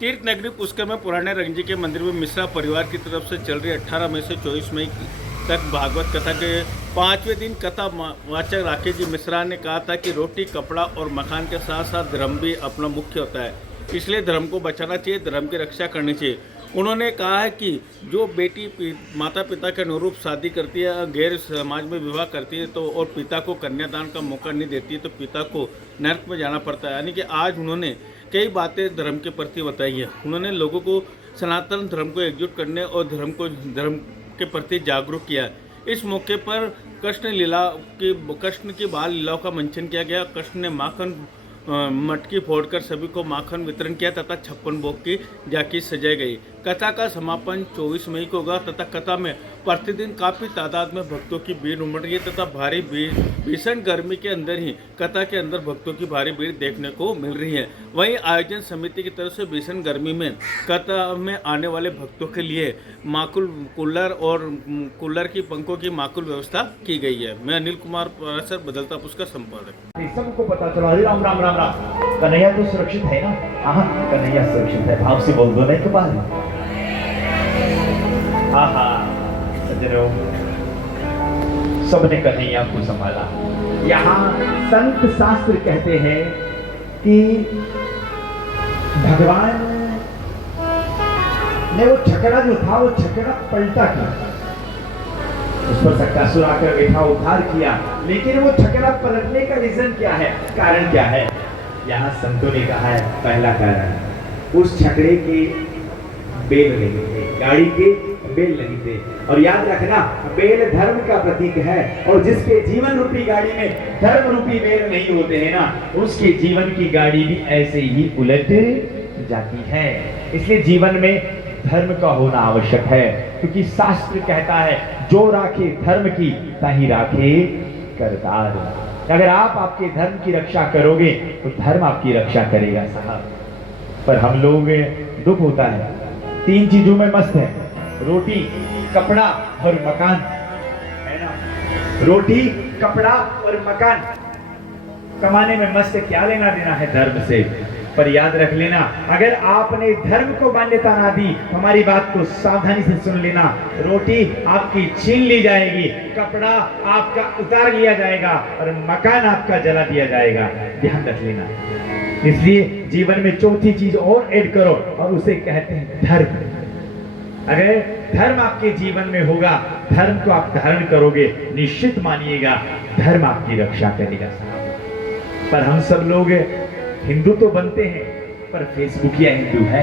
तीर्थ नगरी पुष्कर में पुराने रंगजी के मंदिर में मिश्रा परिवार की तरफ से चल रही 18 मई से 24 मई तक भागवत कथा के 5वें दिन कथा वाचक राकेश जी मिश्रा ने कहा था कि रोटी, कपड़ा और मकान के साथ साथ धर्म भी अपना मुख्य होता है, इसलिए धर्म को बचाना चाहिए, धर्म की रक्षा करनी चाहिए। उन्होंने कहा है कि जो बेटी माता पिता के अनुरूप शादी करती है, गैर समाज में विवाह करती है तो और पिता को कन्यादान का मौका नहीं देती है तो पिता को नरक में जाना पड़ता है। यानी कि आज उन्होंने कई बातें धर्म के प्रति बताई है। उन्होंने लोगों को सनातन धर्म को एकजुट करने और धर्म के प्रति जागरूक किया। इस मौके पर कृष्ण की बाल लीलाओं का मंचन किया गया। कृष्ण ने माखन मटकी फोड़कर सभी को माखन वितरण किया तथा 56 भोग की झांकी सजाई गई। कथा का समापन 24 मई को होगा तथा कथा में प्रतिदिन काफ़ी तादाद में भक्तों की भीड़ उमड़ रही है तथा भारी भीषण गर्मी के अंदर ही कथा के अंदर भक्तों की भारी भीड़ देखने को मिल रही है। वहीं आयोजन समिति की तरफ से भीषण गर्मी में कथा में आने वाले भक्तों के लिए माकुल कूलर की पंखों की माकुल व्यवस्था की गई है। मैं अनिल कुमार सर बदलता पुष्कर संपादक। सबको पता चला, हरे राम राम राम राम। कन्हैया तो सुरक्षित है ना? हाँ, कन्हैया सुरक्षित है। भाव से बोल दो नहीं के बाद। सज्जनों, सबने कन्हैया को संभाला। यहाँ संत शास्त्र कहते हैं कि भगवान ने वो छकड़ा जो था वो छकड़ा पलटा किया, उस पर सक्कासुर आकर बैठा, उद्धार किया। लेकिन वो छकड़ा पलटने का रीजन क्या है, कारण क्या है? यहाँ संतों ने कहा है पहला कारण, उस छकड़े के बेल नहीं थे, गाड़ी के बेल नहीं थे। और याद रखना, बेल धर्म का प्रतीक है और जिसके जीवन रूपी गाड़ी में धर्म रूपी बेल नहीं होते हैं ना, उसके जीवन की गाड़ी भी ऐसे ही उलट जाती है। इसलिए जीवन में धर्म का होना आवश्यक है, क्योंकि शास्त्र कहता है जो राखे धर्म की ताही राखे करतार। अगर आप आपके धर्म की रक्षा करोगे तो धर्म आपकी रक्षा करेगा साहब। पर हम लोग दुख होता है, 3 चीजों में मस्त है, रोटी, कपड़ा और मकान, है ना? रोटी, कपड़ा और मकान कमाने में मस्त, क्या लेना देना है धर्म से? पर याद रख लेना, अगर आपने धर्म को मान्यता ना दी, हमारी बात को सावधानी से सुन लेना, रोटी आपकी छीन ली जाएगी, कपड़ा आपका उतार लिया जाएगा और मकान आपका जला दिया जाएगा। ध्यान रख लेना। इसलिए जीवन में चौथी चीज और ऐड करो और उसे कहते हैं धर्म। अगर धर्म आपके जीवन में होगा, धर्म को आप धारण करोगे, निश्चित मानिएगा धर्म आपकी रक्षा करेगा। पर हम सब लोग हिंदू तो बनते हैं पर फेसबुकिया हिंदू है।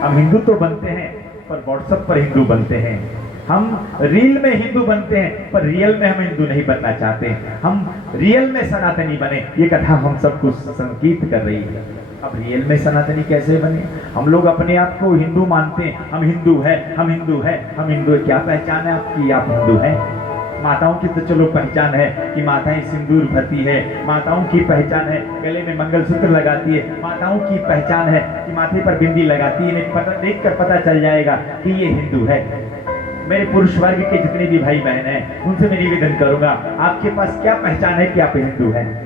हम हिंदू तो बनते हैं पर व्हाट्सएप पर हिंदू बनते हैं। हम रील में हिंदू बनते हैं पर रियल में हम हिंदू नहीं बनना चाहते। हम रियल में सनातनी बने, ये कथा हम सबको संकेत कर रही है। अब रियल में सनातनी कैसे बने? हम लोग अपने आप को हिंदू मानते हैं, हम हिंदू है, हम हिंदू है, हम हिंदू है। क्या पहचान है आपकी? आप हिंदू हैं। माताओं की तो चलो पहचान है कि माताएं सिंदूर भरती है, माताओं की पहचान है गले में मंगलसूत्र लगाती है, माताओं की पहचान है कि माथे पर बिंदी लगाती है। देख कर पता चल जाएगा कि ये हिंदू है। मेरे पुरुष वर्ग के जितने भी भाई बहन हैं उनसे मैं निवेदन करूंगा, आपके पास क्या पहचान है कि आप हिंदू हैं?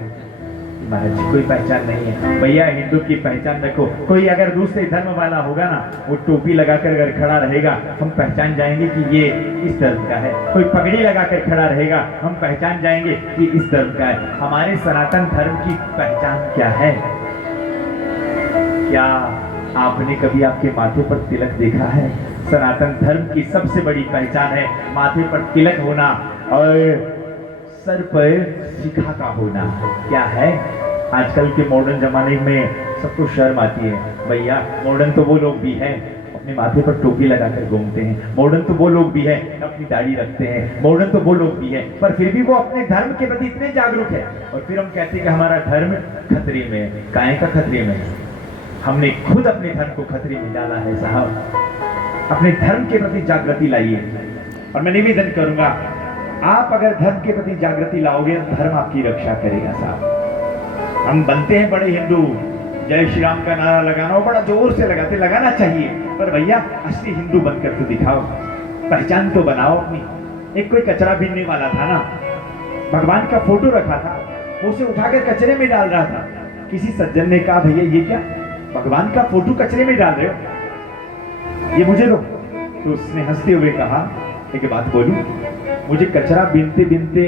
महाराज जी कोई पहचान नहीं है। भैया हिंदू की पहचान रखो। कोई अगर दूसरे धर्म वाला होगा ना, वो टोपी लगाकर अगर खड़ा रहेगा, हम पहचान जाएंगे कि ये इस धर्म का है। कोई पगड़ी लगाकर खड़ा रहेगा, हम पहचान जाएंगे कि इस धर्म का है। हमारे सनातन धर्म की पहचान क्या है? क्या आपने कभी आपके माथे पर तिलक देखा है? सनातन धर्म की सबसे बड़ी पहचान है माथे पर तिलक होना और सर पर शिखा का होना। क्या है? आजकल के मॉडर्न जमाने में सबको शर्म आती है। भैया मॉडर्न तो वो लोग भी हैं अपने माथे पर टोपी लगाकर घूमते हैं, मॉडर्न तो वो लोग भी हैं अपनी दाढ़ी रखते हैं, मॉडर्न तो वो लोग भी हैं, पर फिर भी वो अपने धर्म के प्रति इतने जागरूक है। और फिर हम कहते हैं कि हमारा धर्म खतरे में है। काहे का खतरे में? हमने खुद अपने धर्म को खतरे में डाला है साहब। अपने धर्म के प्रति जागृति लाइए। और मैं निवेदन करूंगा, आप अगर धर्म के प्रति जागृति लाओगे तो धर्म आपकी रक्षा करेगा साहब। हम बनते हैं बड़े हिंदू, जय श्री राम का नारा लगाना हो बड़ा जोर से लगाना चाहिए, पर भैया असली हिंदू बनकर तो दिखाओ, पहचान तो बनाओ अपनी। एक कोई कचरा बीनने वाला था ना, भगवान का फोटो रखा था, उसे उठाकर कचरे में डाल रहा था। किसी सज्जन ने कहा भैया ये क्या? भगवान का फोटो कचरे में डाल रहे हो, ये मुझे दो। तो उसने हंसते हुए कहा, एक बात बोलूं, मुझे कचरा बीनते बीनते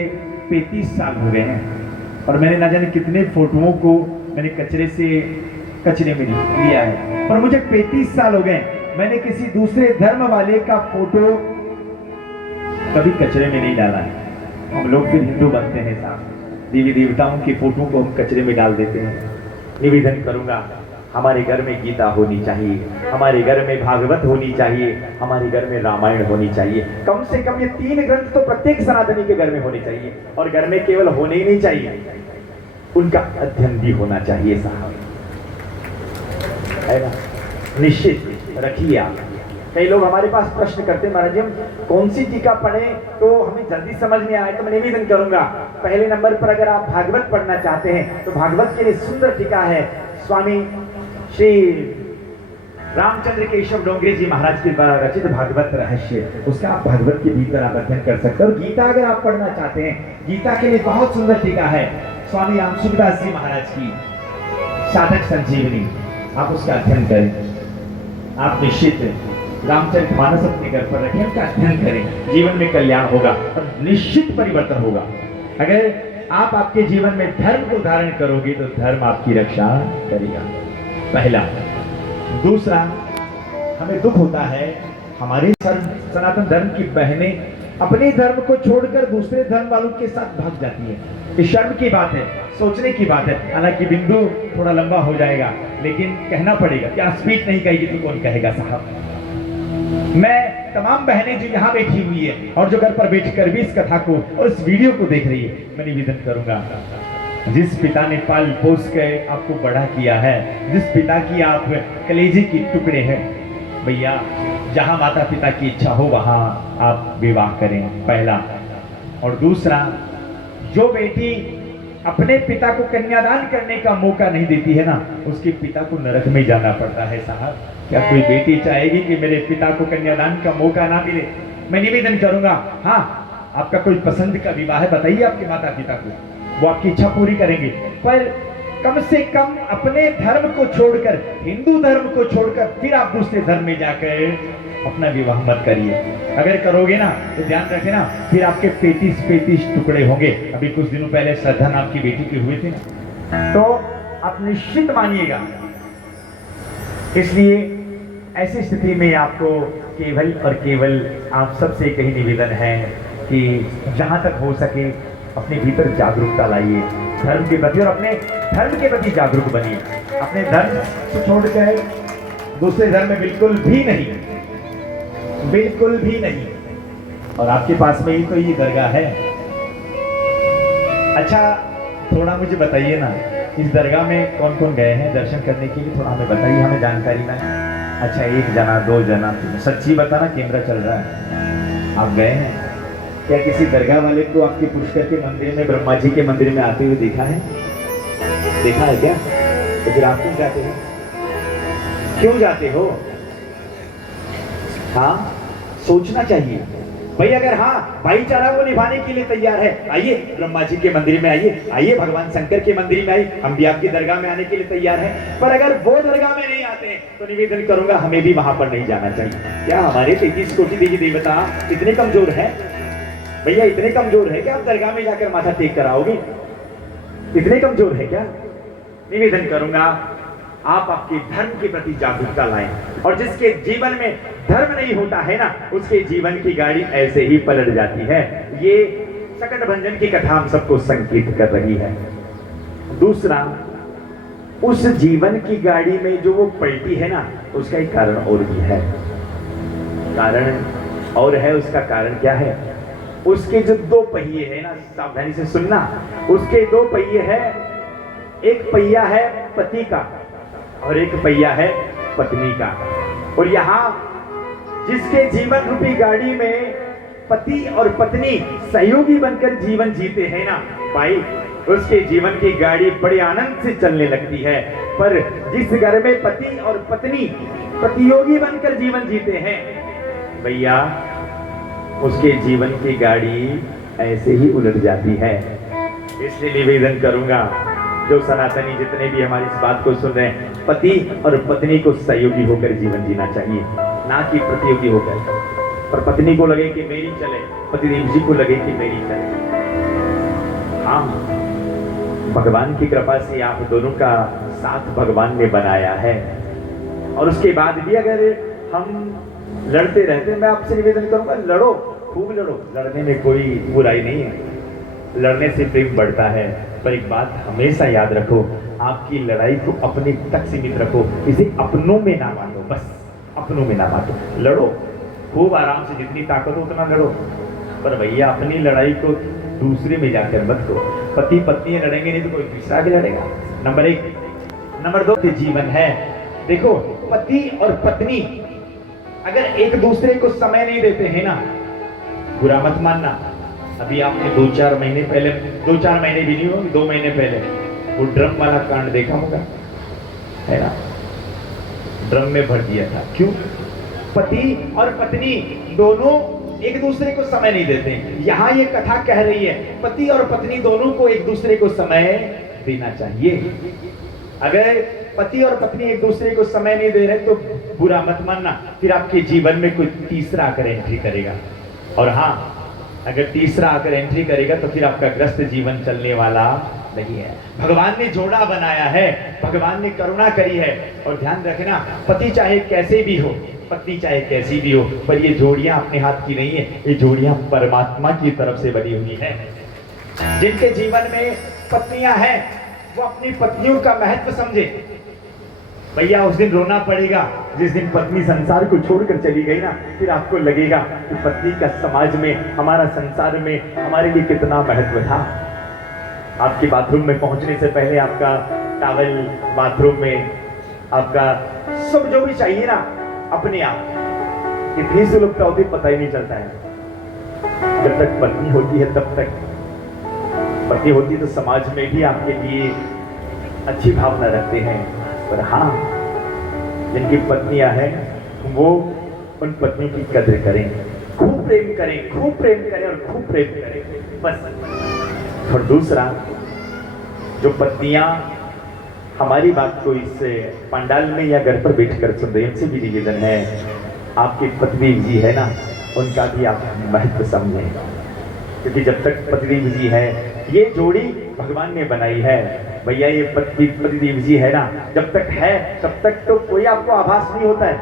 35 साल हो गए हैं और मैंने ना जाने कितने फोटोओं को मैंने कचरे में लिया है, पर मुझे 35 साल हो गए मैंने किसी दूसरे धर्म वाले का फोटो कभी कचरे में नहीं डाला है। हम लोग फिर हिंदू बनते हैं साहब, देवी देवताओं के फोटो को हम कचरे में डाल देते हैं। निवेदन करूंगा, हमारे घर में गीता होनी चाहिए, हमारे घर में भागवत होनी चाहिए, हमारे घर में रामायण होनी चाहिए। कम से कम ये 3 ग्रंथ तो प्रत्येक सनातनी के घर में होने चाहिए, और घर में केवल होने ही नहीं चाहिए, उनका अध्ययन भी होना चाहिए साहब, है ना? निश्चित रखिए आप। कई लोग हमारे पास प्रश्न करते हैं, महाराज जी हम कौन सी टीका पढ़ें तो हमें जल्दी समझ में आए। तो मैं निवेदन करूंगा, पहले नंबर पर अगर आप भागवत पढ़ना चाहते हैं तो भागवत के लिए सुंदर टीका है स्वामी श्री रामचंद्र केशव डोंगरे जी महाराज के द्वारा रचित भागवत रहस्य, उसका आप भागवत के भीतर आप अध्ययन कर सकते हो। और गीता अगर आप पढ़ना चाहते हैं, गीता के लिए बहुत सुंदर टीका है स्वामी रामसुखदास जी महाराज की साधक संजीवनी, आप उसका अध्ययन करें। आप निश्चित रामचरितमानस अपने घर पर रखें, उसका अध्ययन करें, जीवन में कल्याण होगा और निश्चित परिवर्तन होगा। अगर आप आपके जीवन में धर्म को धारण करोगे तो धर्म आपकी रक्षा करेगा, पहला। दूसरा, हमें दुख होता है हमारे सनातन धर्म की बहनें अपने धर्म को छोड़कर दूसरे धर्म वालों के साथ भाग जाती है। ये शर्म की बात है, सोचने की बात है। हालांकि बिंदु थोड़ा लंबा हो जाएगा, लेकिन कहना पड़ेगा, क्या स्पीच नहीं कहेगी तो कौन कहेगा साहब। मैं तमाम बहनें जो यहाँ बैठी हुई है और जो घर पर बैठकर भी इस कथा को और इस वीडियो को देख रही है, मैं निवेदन करूंगा, जिस पिता ने पाल पोस के आपको बड़ा किया है, जिस पिता की आप कलेजे की टुकड़े हैं, भैया जहां माता पिता की इच्छा हो वहां आप विवाह करें, पहला। और दूसरा, जो बेटी अपने पिता को कन्यादान करने का मौका नहीं देती है ना, उसके पिता को नरक में जाना पड़ता है साहब। क्या कोई बेटी चाहेगी कि मेरे पिता को कन्यादान का मौका ना मिले? मैं निवेदन करूंगा, हाँ आपका कोई पसंद का विवाह है, बताइए आपके माता पिता को, वो आपकी इच्छा पूरी करेंगे। पर कम से कम अपने धर्म को छोड़कर, हिंदू धर्म को छोड़कर फिर आप दूसरे धर्म में जाकर अपना विवाह मत करिए। अगर करोगे ना तो ध्यान रखें ना, फिर आपके 35 टुकड़े होंगे। अभी कुछ दिनों पहले श्रद्धा नाम की बेटी के हुए थे ना, तो आप निश्चित मानिएगा। इसलिए ऐसी स्थिति में आपको केवल और केवल आप सबसे एक ही निवेदन है कि जहां तक हो सके अपने भीतर जागरूकता लाइए धर्म के प्रति, और अपने धर्म के प्रति जागरूक बनिए। अपने धर्म को छोड़कर दूसरे धर्म में बिल्कुल भी नहीं, बिल्कुल भी नहीं। और आपके पास में ही तो ये दरगाह है। अच्छा, थोड़ा मुझे बताइए ना, इस दरगाह में कौन कौन गए हैं दर्शन करने के लिए, थोड़ा हमें बताइए, हमें जानकारी ना। अच्छा, 1 जना 2 जना, सच्ची बताना, कैमरा चल रहा है, आप गए हैं क्या? किसी दरगाह वाले को आपके पुष्कर के मंदिर में, ब्रह्मा जी के मंदिर में आते हुए देखा है? देखा है क्या? तो फिर आप क्यों जाते हो? क्यों जाते हो? हाँ, सोचना चाहिए भाई। अगर हाँ भाईचारा को निभाने के लिए तैयार है, आइए ब्रह्मा जी के मंदिर में आइए, आइए भगवान शंकर के मंदिर में आइए, हम भी आपकी दरगाह में आने के लिए तैयार हैं। पर अगर वो दरगाह में नहीं आते तो निवेदन करूंगा हमें भी वहां पर नहीं जाना चाहिए। क्या हमारे 33 कोटि देवी देवता इतने कमजोर है भैया? इतने कमजोर है कि आप दरगाह में जाकर माथा टेक कर आओगे? इतने कमजोर है क्या? निवेदन करूंगा आप आपके धर्म के प्रति जागरूकता लाएं, और जिसके जीवन में धर्म नहीं होता है ना, उसके जीवन की गाड़ी ऐसे ही पलट जाती है। ये शकट भंजन की कथा हम सबको संकेत कर रही है। दूसरा, उस जीवन की गाड़ी में जो वो पलटी है ना, उसका एक कारण और भी है। कारण और है, उसका कारण क्या है? उसके जो 2 पहिए है ना, सावधानी से सुनना, उसके 2 पहिए है। एक पहिया है पति का और एक पहिया है पत्नी का। और यहाँ जिसके जीवन रूपी गाड़ी में पति और पत्नी सहयोगी बनकर जीवन जीते हैं ना भाई, उसके जीवन की गाड़ी बड़े आनंद से चलने लगती है। पर जिस घर में पति और पत्नी प्रतियोगी बनकर जीवन जीते हैं भैया, उसके जीवन की गाड़ी ऐसे ही उलट जाती है। इसलिए निवेदन करूंगा जो सनातनी जितने भी हमारी इस बात को सुन रहे हैं, पति और पत्नी को सहयोगी होकर जीवन जीना चाहिए, ना कि प्रतियोगी होकर। पर पत्नी को लगे कि मेरी चले, पतिदेव जी को लगे कि मेरी चले। हाँ, भगवान की कृपा से आप दोनों का साथ भगवान ने बनाया है, और उसके बाद भी अगर हम लड़ते रहते, मैं आपसे निवेदन करूंगा, लड़ो, खूब लड़ो, लड़ने में कोई बुराई नहीं है, लड़ने से प्रेम बढ़ता है। पर एक बात हमेशा याद रखो, आपकी लड़ाई को अपने तक सीमित रखो, इसे अपनों में ना बांटो, बस अपनों में ना बांटो। लड़ो खूब आराम से, जितनी ताकत हो उतना लड़ो, पर भैया अपनी लड़ाई को दूसरे में जाकर मत करो। पति पत्नी लड़ेंगे नहीं तो कोई दूसरा भी लड़ेगा, नंबर 1। नंबर 2, जीवन है। देखो, पति और पत्नी अगर एक दूसरे को समय नहीं देते हैं ना, बुरा मत मानना। अभी आपने 2-4 महीने पहले, 2-4 महीने भी नहीं हो, 2 महीने पहले वो ड्रम वाला कांड देखा होगा, है ना? ड्रम में भर दिया था। क्यों? पति और पत्नी दोनों एक दूसरे को समय नहीं देते। यहाँ ये कथा कह रही है, पति और पत्नी दोनों को एक दूसरे को समय देना चाहिए। अगर पति और पत्नी एक दूसरे को समय नहीं दे रहे तो बुरा मत मानना, फिर आपके जीवन में कोई तीसरा आकर एंट्री करेगा। और हाँ, अगर तीसरा आकर एंट्री करेगा तो फिर आपका ग्रस्त जीवन चलने वाला नहीं है। भगवान ने जोड़ा बनाया है, भगवान ने करुणा करी है। और ध्यान रखना, पति चाहे कैसे भी हो, पत्नी चाहे कैसी भी हो, पर ये जोड़ियां अपने हाथ की नहीं है, ये जोड़ियां परमात्मा की तरफ से बनी हुई है। जिनके जीवन में पत्नियां हैं वो अपनी पत्नियों का महत्व समझे। भैया उस दिन रोना पड़ेगा जिस दिन पत्नी संसार को छोड़कर चली गई ना, फिर आपको लगेगा कि पत्नी का समाज में, हमारा संसार में हमारे लिए कितना महत्व था। आपके बाथरूम में पहुंचने से पहले आपका टॉवल, बाथरूम में आपका सब जो भी चाहिए ना, अपने आप कितनी सुलभता होती पता ही नहीं चलता है। जब तक पत्नी होती है तब तक, पति होती तो समाज में भी आपके लिए अच्छी भावना रखते हैं। पर हाँ, जिनकी पत्नियां हैं वो उन पत्नियों की कदर करें, खूब प्रेम करें, खूब प्रेम करें और खूब प्रेम करें, बस। और दूसरा, जो पत्नियां हमारी बात को इस पंडाल में या घर पर बैठकर सुन रहे हैं, उनसे भी निवेदन है, आपके पतिदेव जी है ना, उनका भी आप महत्व समझें। क्योंकि जब तक पतिदेव जी है, ये जोड़ी भगवान ने बनाई है भैया, ये पतिदेव जी है ना, जब तक है तब तक तो कोई आपको आभास नहीं होता है।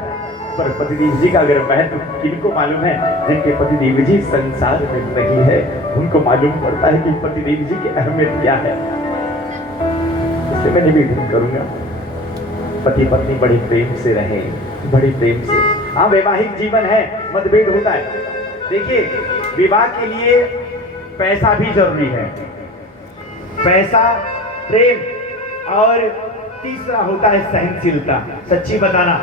पर पतिदेव जी का अगर महत्व किनको मालूम है, जिनके पतिदेव जी संसार में नहीं है, उनको मालूम पड़ता है कि पतिदेव जी की अहमियत क्या है। इसलिए मैं निवेदन करूंगा, पति पत्नी बड़े प्रेम से रहे, बड़े प्रेम से। हाँ, वैवाहिक जीवन है, मतभेद होता है। देखिए, विवाह के लिए पैसा भी जरूरी है, पैसा, प्रेम, और तीसरा होता है सहनशीलता। सच्ची बताना,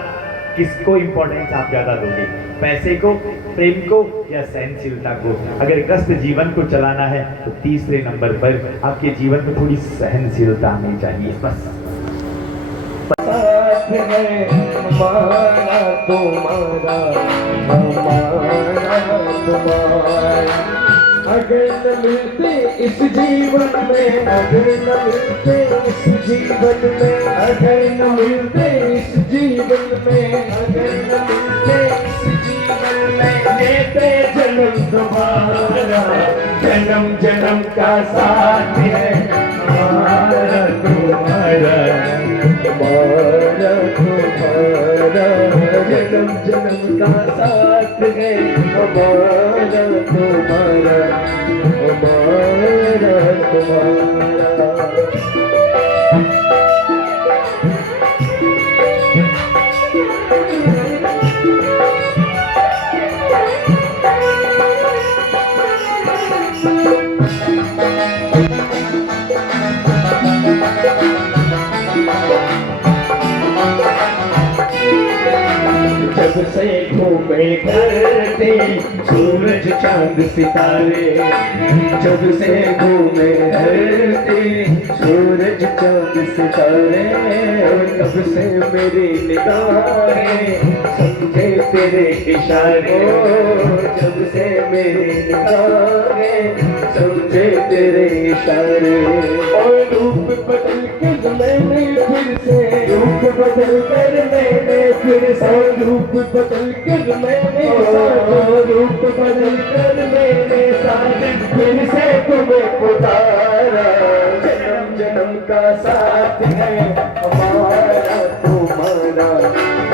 किसको इंपॉर्टेंस आप ज्यादा दोगे, पैसे को, प्रेम को या सहनशीलता को? अगर ग्रस्त जीवन को चलाना है तो तीसरे नंबर पर आपके जीवन में थोड़ी सहनशीलता आनी चाहिए, बस। साथ है हमारा तुम्हारा, हमारा तुम्हारा। अगर न मिलते इस जीवन में, अगर न मिलते इस जीवन में, अगर न मिलते इस जीवन में, अगर न मिलते इस जीवन में, लेते जन्म तुम्हारा, जन्म जन्म का साथ है हमारा तुम्हारा, हमारा तुम्हारा, जन्म जन्म का साथ है हमारा तुम्हारा, हमारा तुम्हारा। जब से घूमे धरती सूरज चांद सितारे, जब से घूमे धरती सूरज चांद सितारे, तब से मेरी निगाहें समझ समझे तेरे इशारे, जब से मेरी निगाहें समझे तेरे इशारे। और रूप बदल कर मैंने फिर से, रूप बदल कर मैंने फिर से, रूप बदल कर मैंने, रूप बदल कर मैंने साजन फिर से तुम्हें पुकारा। जन्म जन्म का साथ है हमारा तुम्हारा,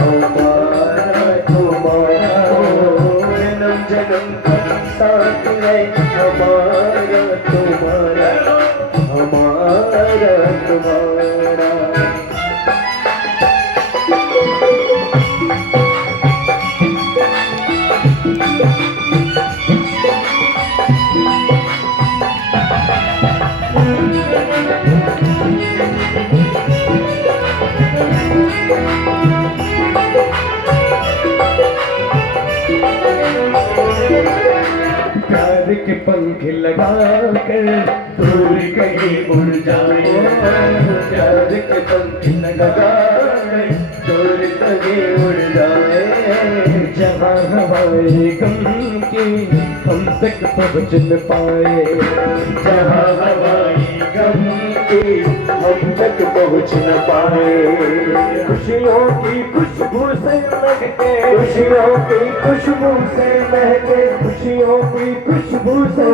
हमारा तुम्हारा। जन्म जन्म का साथ है हमारा तुम्हारा, हमारा तुम्हारा। प्यार के पंख लगा कर दूर कहीं उड़ जाए, प्यार के पंख लगा कर दूर कहीं उड़ जाए। जहाँ हवाए गम की हम तक पहुँच न पाए, जहाँ हवाए गम की हम तक पहुँच न पाए। खुशियों की खुशबू से महके, खुशियों की खुशबू से महके, खुशियों की खुशबू से,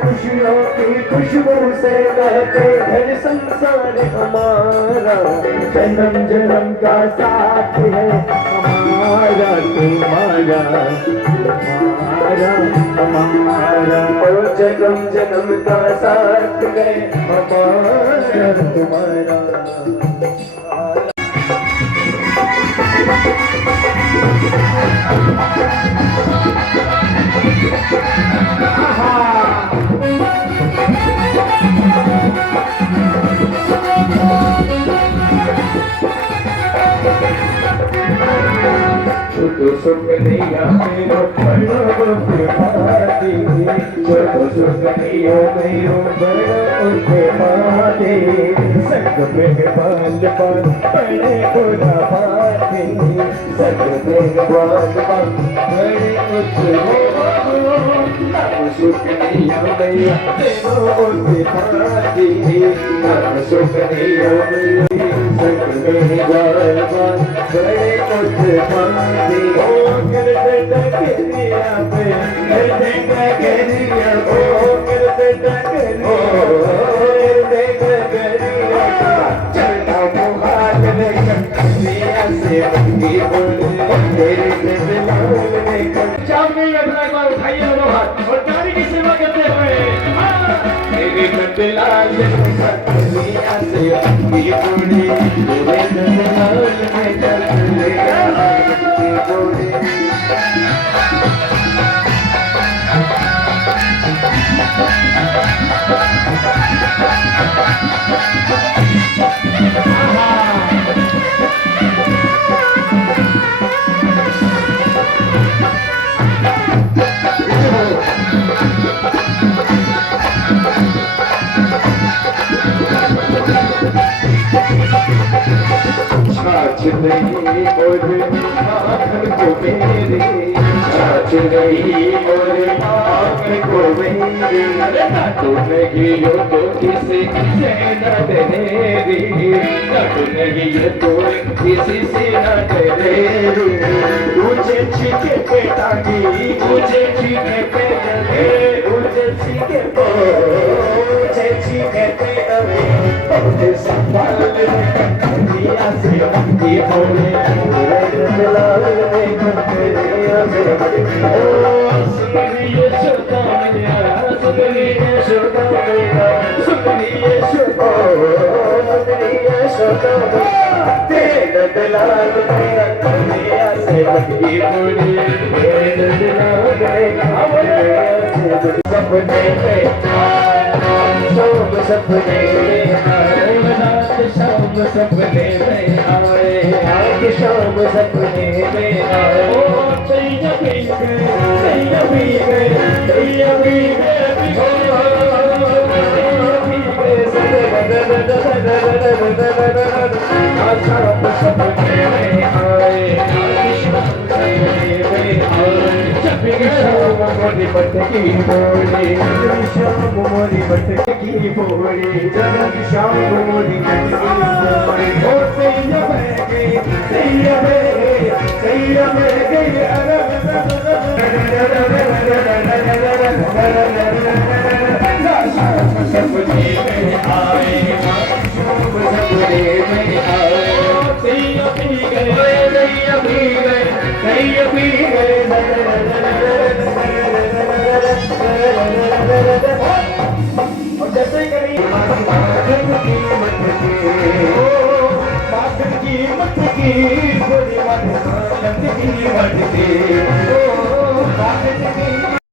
खुशियों की खुशबू से महके घर संसार हमारा। जन्म जन्म का साथ है हमारा तुम्हारा, हमारा हमारा। और जन्म जन्म का साथ है हमारा तुम्हारा। छोटो सुकनिया मेरो बड़ो पे पाती, छोटो सुकनिया मेरो बड़ो पे पाती। संग में बाल बाल बड़े बुरा पाती, संग में बाल बाल बड़े सुकनिया मैया मेरो पे पाती, सुकनिया मैया संग में बाल बाल बड़े पाती। ओ करते टकरिया पे, करते टकरिया, ओ करते टकरिया, करते टकरिया। चलता मुहाल में कन्हैया से बंदी बोले, तेरे से लाल में कन्हैया। सामने अपना एक बार उठाइए दोनों हाथ और ताली की सेवा करते हुए, तेरे कंधे लाल कन्हैया से बंदी बोले, तेरे कंधे लाल में कन्हैया बोले। छाछ नहीं और आँखन को मेरे, छाछ नहीं और आँखन को मेरे। तू नहीं हो तो किसी से न डरेगी, तू नहीं है तो किसी से न डरेगी। मुझे छीके पे टांगी, मुझे छीके पे डरे, मुझे छीके पे, मुझे छीके पे डरे। मुझे संभाल कन्हैया से बंदी बोले, तेरे लाल में कन्हैया से बंदी। ओ सुनिए श्रोता मेरा, सुनिए श्रोता मेरा, सुनिए श्रोता, सुनिए श्रोता मेरा। तेरे लाल में कन्हैया से बंदी बोले, तेरे लाल में कन्हैया से बंदी। सपने में शाम सपने में आए, रात शाम सपने में आए, आज शाम सपने में आए। ओ सैया भी गए, सैया भी गए, सैया भी गए, शाम सपने में आए, आज शाम मटकी फोड़े जब शाम मोरी मटकी फोड़े जब शाम मोरी मटकी फोड़े ओ सैया बह गई सैया बह गई सैया बह गई सपने में आए सपने में आए सैया पी गए सैया पी गए सैया पी गए और जैसे करी माखन की मटकी माखन की मटकी गोरी माखन की मटकी माखन की